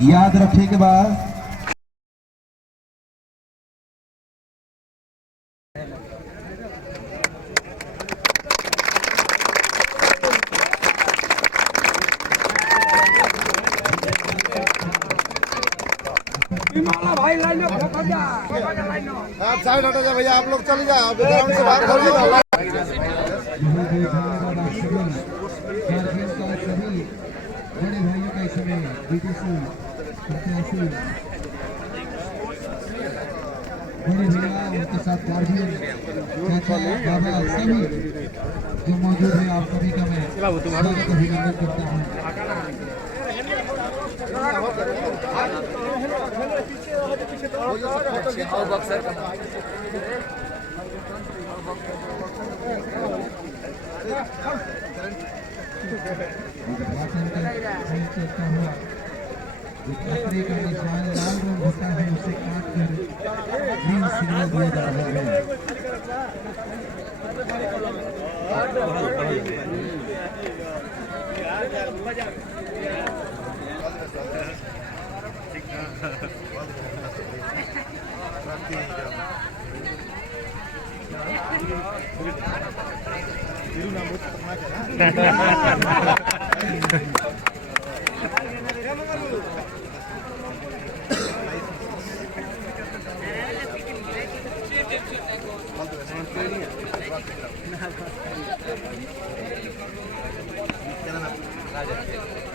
याद रखिए के बाद भाई लाइन में आप साइड हटो जा भैया, आप लोग चले जाओ, ग्राउंड से बाहर हो जाओ। बड़े भाइयों का इसमें बीटीसी प्रत्याशी बड़े भैया उनके साथ गार्जियन चाचा बाबा सभी जो मौजूद है, आप सभी का मैं स्वागत अभिनंदन करता हूँ। खतरे का निशान लाल रंग होता है, उसे काट कर ग्रीन सिग्नल दिया जा रहा है।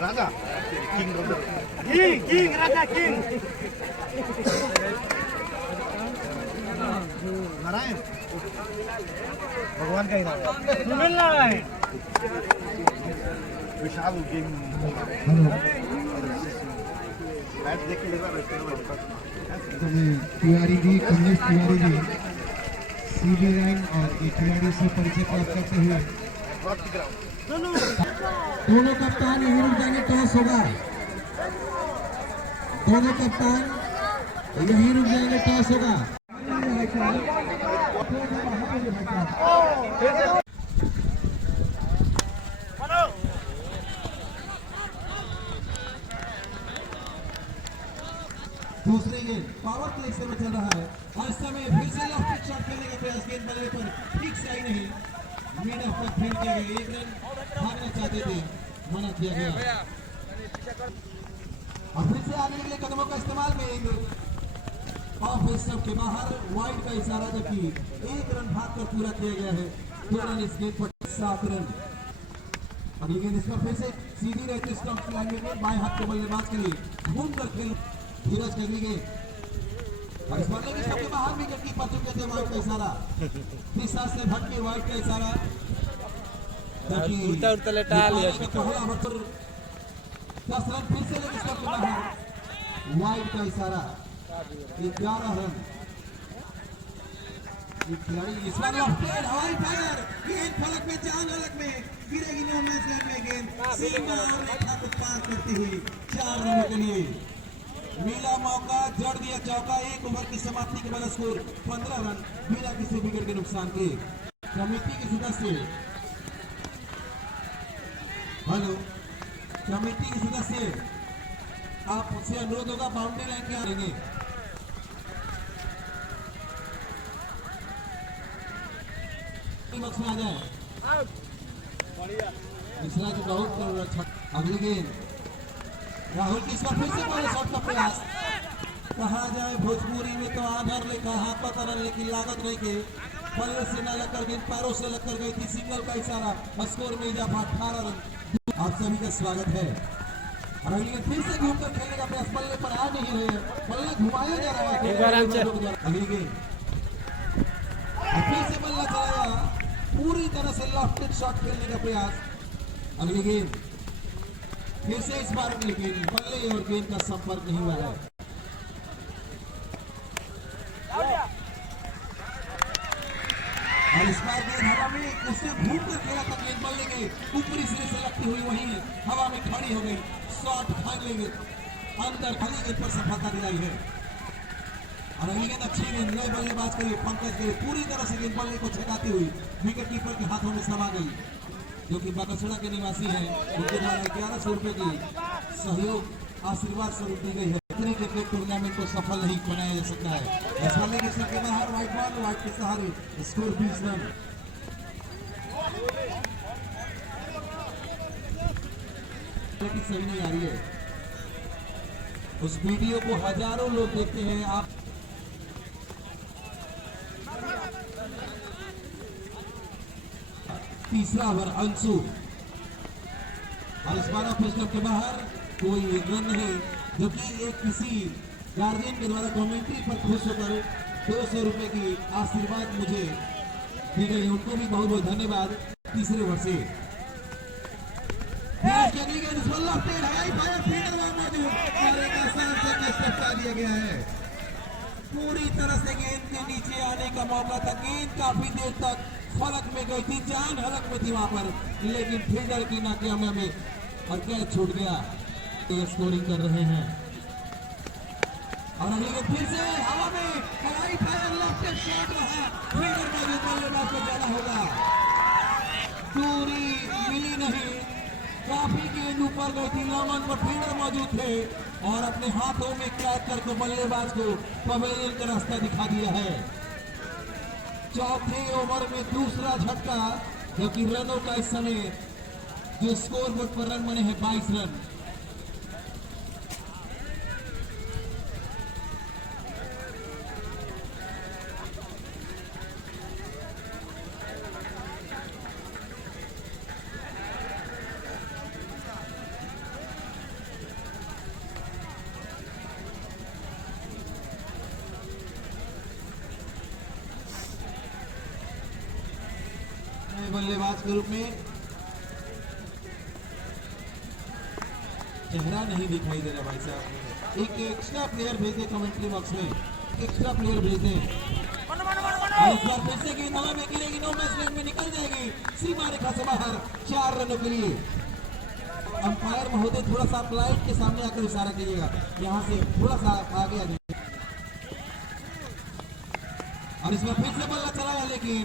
राजा किंग राजा किंग नारायण भगवान का ही नाम सुनील नारायण विशाल किंग मैच देख के तिवारी जी, कमलेश तिवारी जी सीबी रैंक और एक खिलाड़ी से परिचय प्राप्त करते हुए दोनों कप्तान यही रुक जाएंगे। टॉस होगा, दोनों कप्तान यही रुक जाएंगे, टॉस होगा। दूसरी गेंद पावर प्ले से चल रहा है और इस समय फिर से लेफ्ट शॉट खेलने का प्रयास, गेंद बल्ले पर ठीक से आई नहीं, मिड ऑफ पर फेंक दिया गया। एक रन भागना चाहते थे, मना किया गया और फिर से आने के लिए कदमों का इस्तेमाल में ऑफ स्टंप के बाहर वाइड का इशारा, जबकि एक रन भाग कर पूरा किया गया है। 2 रन इस गेंद पर 7 रन। और ये गेंद इस पर फिर से सीधी रहती स्टंप की लाइन में बाएं हाथ के बल्लेबाज के लिए घूम कर खेल धीरज करनी गई और इस बल्ले के सबके बाहर भी कीपर चुके थे। वाइड का इशारा, दिशा से भटके वाइड का इशारा, उड़ता उड़ता लेटा लिया 10 रन फिर से लेकर सबके बाहर वाइड का इशारा, 11 रन। खिलाड़ी इस बार हवाई फायर, गेंद फलक में, चांद हलक में गिरेगी, नो मैच लाइन में गेंद सीमा रेखा को पार करती हुई 4 रनों के लिए मिला मौका, जड़ दिया चौका। 1 ओवर की समाप्ति के बाद स्कोर 15 रन बिना किसी विकेट के नुकसान के। कमेटी के सदस्य कमेटी के सदस्य आपसे अनुरोध होगा, बाउंड्री लाइन के आ रहेंगे। बक्स में आ जाए, मिश्रा की बहुत अगली गेंद राहुल की, इस बार फिर से पहले शॉट का प्रयास। कहा जाए भोजपुरी में तो आधार लेखा हाथ पता, लेकिन लागत नहीं के बल्ले से न लगकर गेंद पैरों से लगकर गई थी। सिंगल का इशारा, स्कोर में इजाफा 18 रन। आप सभी का स्वागत है। और अगली गेंद फिर से घूमकर खेलने का प्रयास, बल्ले पर आ नहीं रहे, बल्ला घुमाया जा रहा है। अगली गेंद फिर से बल्ला चलाया, पूरी तरह से लेफ्ट शॉट खेलने का प्रयास। अगली गेंद फिर से, इस बार लेकिन बल्ले और गेंद का संपर्क नहीं हुआ है। और इस बार गेंद हवा में, उसने घूम कर खेला था, गेंद बल्ले के ऊपरी सिरे से लगती हुई वहीं हवा में खड़ी हो गई। शॉट फाइनली अंदर खाली गेंद पर सफलता दिलाई है। और अगली गेंद अच्छी गेंद, नए बल्लेबाज के लिए पंकज के पूरी तरह से गेंद बल्ले को छकाती हुई विकेट कीपर के हाथों में समा गई, जो कि बाकसड़ा के निवासी हैं। उनके द्वारा 1100 रुपए की सहयोग आशीर्वाद स्वरूप दी गई है। क्रिकेट टूर्नामेंट को सफल नहीं बनाया जा सकता है। इस वाले के सबके बाहर व्हाइट बॉल, व्हाइट के सहारे स्कोर 20 रन। लेकिन सही नहीं आ रही है। उस वीडियो को हजारों लोग देखते हैं। आप तीसरा ओवर अंशु और इस बार ऑफिसर के बाहर कोई रन नहीं, जो कि एक किसी गार्जियन के द्वारा कमेंट्री पर खुश होकर 200 रुपए की आशीर्वाद मुझे दी गई, उनको भी बहुत बहुत धन्यवाद। तीसरे ओवर से दिया गया है। पूरी तरह से गेंद के नीचे आने का मौका था। गेंद काफी देर तक फलक में गई थी, जान हलक में थी वहां पर, लेकिन फील्डर की नाकामी में और कैच छूट गया। तो स्कोरिंग कर रहे हैं और अगली फिर से हवा में हवाई फायर लेफ्ट शॉट रहा। फील्डर में भी बल्लेबाज को जाना होगा। दूरी मिली नहीं, काफी गेंद ऊपर गई थी। लॉन पर फील्डर मौजूद थे और अपने हाथों में कैच करके बल्लेबाज को पवेलियन का रास्ता दिखा दिया है। चौथे ओवर में दूसरा झटका, क्योंकि रनों का इस समय जो स्कोर बोर्ड पर रन बने हैं 22 रन। बल्लेबाज के रूप में चेहरा नहीं दिखाई दे रहा भाई साहब। एक एक्स्ट्रा प्लेयर भेज दे कमेंट्री बॉक्स में, एक्स्ट्रा प्लेयर भेज दे। इस बार फिर से गेंद हवा में गिरेगी, नो मैच लाइन में निकल जाएगी, सीमा रेखा से बाहर। 4 रनों के लिए अंपायर महोदय थोड़ा सा लाइट के सामने आकर इशारा कीजिएगा, यहाँ से थोड़ा सा आगे आ जाए। और इस बार फिर से बल्ला चलाया, लेकिन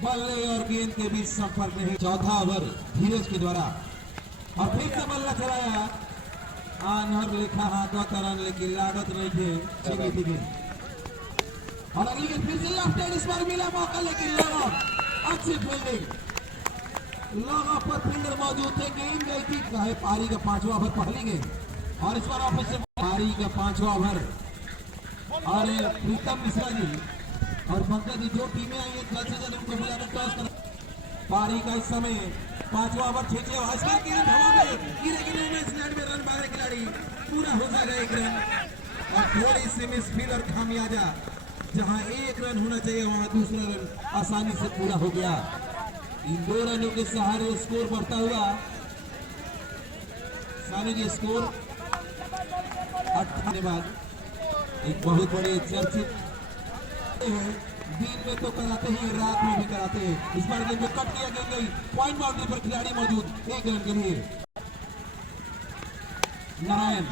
बल्ले और गेंद के बीच संपर्क नहीं। चौथा ओवर धीरज के द्वारा और फिर से बल्ला चलाया। आनहर लिखा हाथों तरन, लेकिन लागत नहीं थे, छिपी थी गेंद। और अगली गेंद फिर से लेफ्ट हैंड, इस बार मिला मौका, लेकिन लगा अच्छी फील्डिंग। लगा पर फील्डर मौजूद थे, गेंद गई थी। चाहे पारी का 5वां ओवर पहली गेंद और इस बार ऑफिस से पारी का 5वां ओवर। और प्रीतम मिश्रा जी और पंकज जी, जो टीमें आई है कल सीजन, उनको बुलाकर टॉस कर। पारी का इस समय 5वां ओवर 6 गेंद हवा में गिरेगी, में रन मारे खिलाड़ी, पूरा हो जाएगा 1 रन। और थोड़ी सी मिसफील और खामियाजा, जहां 1 रन होना चाहिए वहां दूसरा रन आसानी से पूरा हो गया। इन 2 रनों के सहारे स्कोर बढ़ता हुआ। सानी जी स्कोर 8 के बाद एक बहुत बड़े चर्चित दिन में तो कराते ही, रात में भी कराते हैं। इस बार गेंद को कट किया, गेंद गई पॉइंट बाउंड्री पर, खिलाड़ी मौजूद 1 रन के लिए। नारायण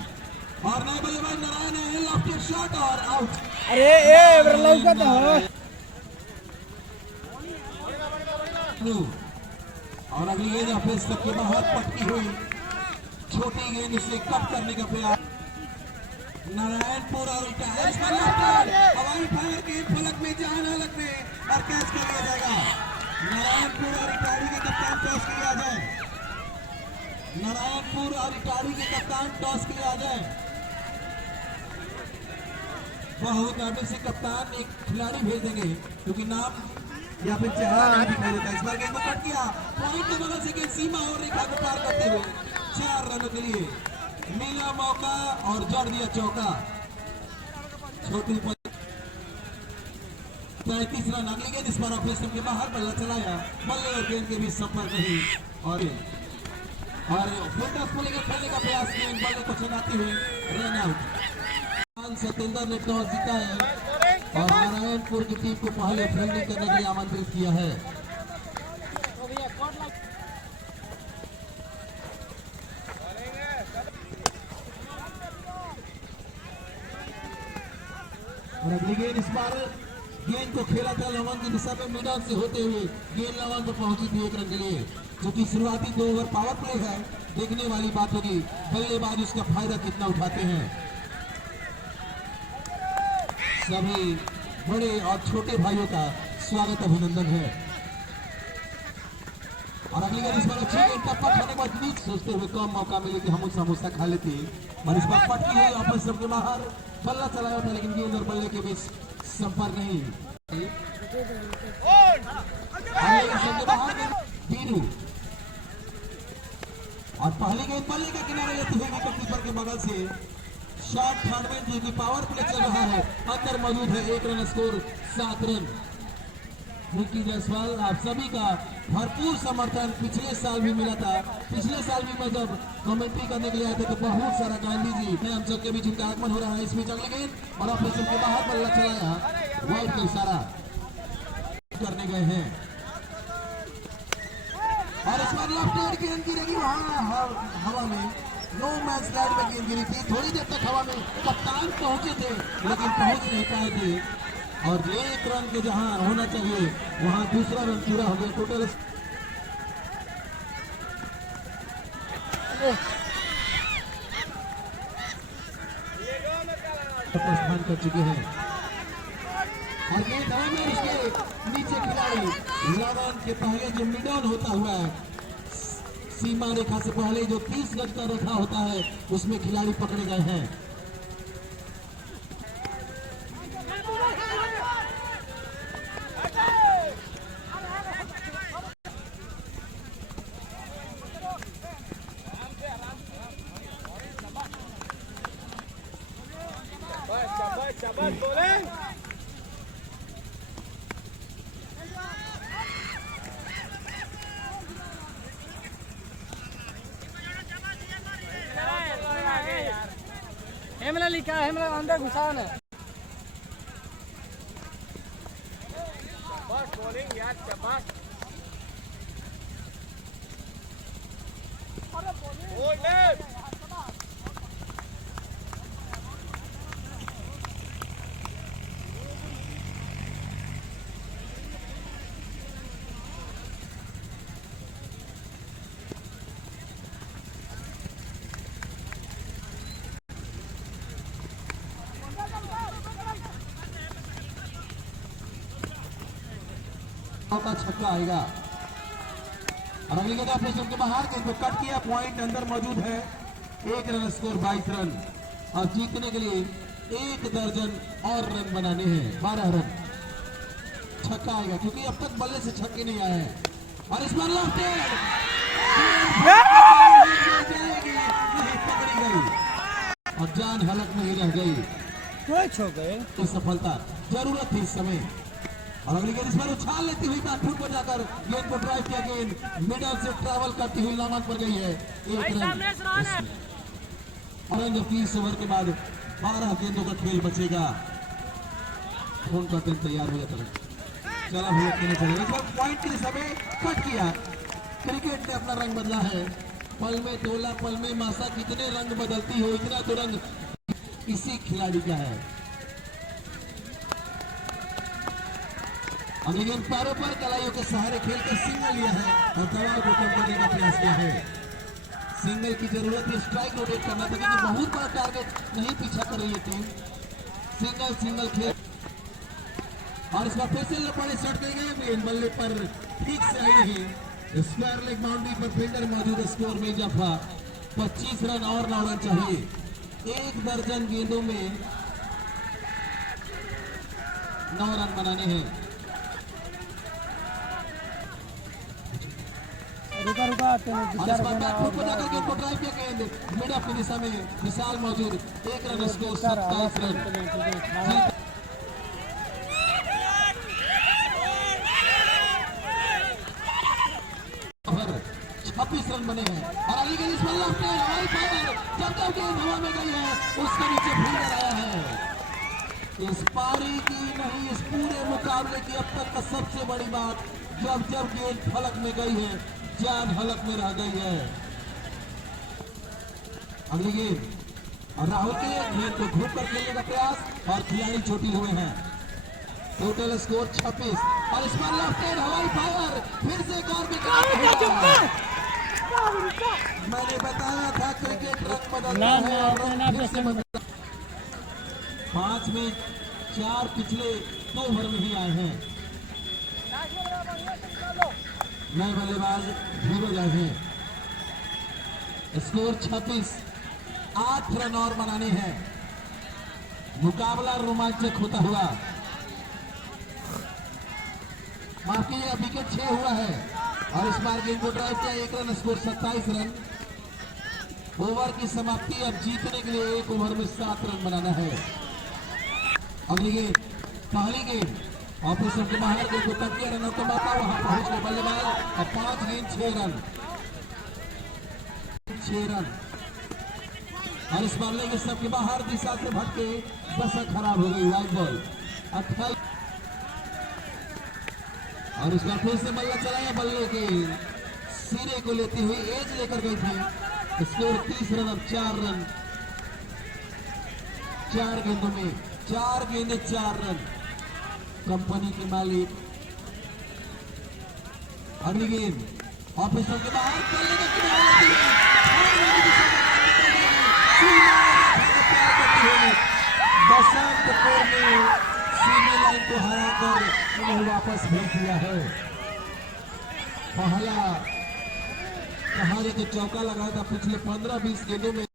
और नए बल्लेबाज नारायण है, लेफ्ट शॉट और आउट। अरे ए लौकत हो। और अगली गेंद ऑफिस के बाहर पटकी हुई, छोटी गेंद उसे कट करने का प्रयास। नारायणपुर और हवाई फायर की फलक में, जान हलक में, और कैच कर लिया जाएगा। नारायणपुर और इटाड़ी के कप्तान टॉस किया जाए। नारायणपुर और इटाड़ी के कप्तान टॉस किया जाए। बहुत आगे से कप्तान एक खिलाड़ी भेज देंगे, क्योंकि नाम या फिर चेहरा नहीं दिखाई देता। इस बार गेंद को कट किया, पॉइंट के बगल से गेंद सीमा और रेखा को पार करते हुए 4 रनों के लिए मिला मौका और जड़ दिया चौका। छोटी 35 रन। अगली गेंद इस बार ऑफिस के बाहर बल्ला चलाया, बल्ले और गेंद के बीच संपर्क नहीं। और फुल लेकर खेलने का प्रयास किया, बल्ले को चलाती हुई रन आउट। सतेंद्र ने टॉस जीता है और नारायणपुर की टीम को पहले फील्डिंग करने के लिए आमंत्रित किया है। और अगली गेंद इस बार गेंद को खेला था लवन की दिशा में, मिडल से होते हुए गेंद लवन पर पहुंची थी 1 रन के लिए, जो कि शुरुआती 2 ओवर पावर प्ले है। देखने वाली बात होगी बल्लेबाज उसका फायदा कितना उठाते हैं। सभी बड़े और छोटे भाइयों का स्वागत अभिनंदन है। और अगली बार इस बार अच्छी गेंद का पट होने के बाद बीच सोचते हुए कम मौका मिले कि हम समोसा खा लेते, और इस बार पट की है आपस सबके बाहर बल्ला चलाया था, लेकिन गेंद और बल्ले के बीच संपर्क नहीं। बीरू और पहली गेंद बल्ले के किनारे लेती हुई विकेट कीपर के बगल से शॉट टूर्नामेंट जो कि पावर प्ले चल रहा है अंदर मौजूद है। 1 run score 7 run. Ricky Jaiswal आप सभी का भरपूर समर्थन पिछले साल भी मिला था। पिछले साल भी मैं जब कमेंट्री करने के लिए आए थे तो बहुत सारा गांधी जी में हम सबके बीच उनका आगमन हो रहा है। इसमें अगली गेंद और ऑपरेशन के बाहर बल्ला चलाया, वाइड का इशारा करने गए हैं। और इस बार लेफ्ट हैंड गेंद गिरेगी वहां हवा में, नो मैच लैंड में गेंद गिरी थी। थोड़ी देर तक हवा में कप्तान पहुंचे थे लेकिन पहुंच नहीं पाए थे, और 1 रन के जहां होना चाहिए वहां दूसरा रन पूरा हो गया। टोटल प्रस्थान कर चुके हैं। और ये हवा में इसके नीचे खिलाड़ी 11 के पहले जो मिड ऑन होता हुआ है सीमा रेखा से पहले जो 30 गज का रेखा होता है उसमें खिलाड़ी पकड़े गए हैं। हेमला लिखा है, हेमला अंदर घुसा है। बस बॉलिंग यार चपाक। का छक्का आएगा और अगली गेंद ऑपरेशन के बाहर गेंद को कट किया, पॉइंट अंदर मौजूद है। 1 रन स्कोर 22 रन। और जीतने के लिए 1 दर्जन और रन बनाने हैं, 12 रन। छक्का आएगा क्योंकि अब तक बल्ले से छक्के नहीं आए हैं। और इस बार लेफ्ट पकड़ी गई और जान हलक में ही रह गई। तो सफलता जरूरत थी इस समय। और अगली गेंद इस बार उछाल लेती हुई बैटफुट पर जाकर गेंद को ड्राइव किया, गेंद मिडल से ट्रैवल करती हुई लामान पर गई है। 1 रन। और जब 30 ओवर के बाद 12 गेंदों का खेल बचेगा। फोन का टीम तैयार हो जाता है, चला हुआ खेलने चलेगा। इस बार पॉइंट के समय कट किया। क्रिकेट ने अपना रंग बदला है। पल में तोला पल में मासा, कितने रंग बदलती हो इतना तो रंग इसी खिलाड़ी का है। अगली गेंद पैरों पर कलाइयों के सहारे खेल के सिंगल लिया है और दबाव को कम करने का प्रयास किया है। सिंगल की जरूरत है, स्ट्राइक रोटेट करना था क्योंकि बहुत बड़ा टारगेट नहीं पीछा कर रही है टीम। सिंगल खेल और इस बार फिर से लपड़े शॉट गए गेंद बल्ले पर ठीक से आई नहीं। स्क्वायर लेग बाउंड्री पर फील्डर मौजूद। स्कोर में इजाफा, 25 रन और 9 रन चाहिए। 1 दर्जन गेंदों में 9 रन बनाने हैं। रुका मिड ऑफ की दिशा में विशाल मौजूद। 1 रन स्कोर 27 रन। 26 रन बने हैं और अली गेंद इसमें लेफ्ट हैंड हवाई फायर। जब गेंद हवा में गई है उसके नीचे फील्डर आया है। इस पारी की नहीं, इस पूरे मुकाबले की अब तक का सबसे बड़ी बात, जब गेंद फलक में गई है जान हलक में रह गई है। अगली गेंद और राहुल के गेंद को घूम कर खेलने का प्रयास और खिलाड़ी छोटी हुए हैं। टोटल स्कोर 26 और इस बार लेफ्ट हैंड हवाई फायर फिर से एक और विकेट। मैंने बताया था क्रिकेट रंग बदलता ना, है ना, और रंग ना, फिर से ना, बदलता है। 5 में 4 पिछले 2 ओवर में ही आए हैं। नए बल्लेबाज धीरज आए हैं। स्कोर 36, 8 रन और बनाने हैं। मुकाबला रोमांचक होता हुआ, माफ कीजिएगा, विकेट 6 हुआ है और इस बार गेंद को ड्राइव किया, 1 रन, स्कोर 27 रन। ओवर की समाप्ति, अब जीतने के लिए 1 ओवर में 7 रन बनाना है। अगली गेंद, पहली गेंद ऑफिसर के बाहर, गेंद को टच किया, रन तो माता, वहां पहुंच गए बल्लेबाज और 5 गेंद 6 रन, 6 रन। और इस बल्ले के सबके बाहर दिशा से भटके दशक खराब हो गई, वाइड बॉल 28। और उसका फिर से बल्ला चलाया, बल्ले के सिरे को लेती हुई एज लेकर गई थी। स्कोर 30 रन, अब 4 रन, 4 गेंदों में 4 गेंदें 4 रन। कंपनी के मालिक। अगली गेंद ऑफिसर के बाहर, बसंतपुर में सीमी लाइन को हराकर उन्हें वापस भेज दिया है। पहला कहानी तो चौका लगाया था पिछले 15-20 गेंदों में।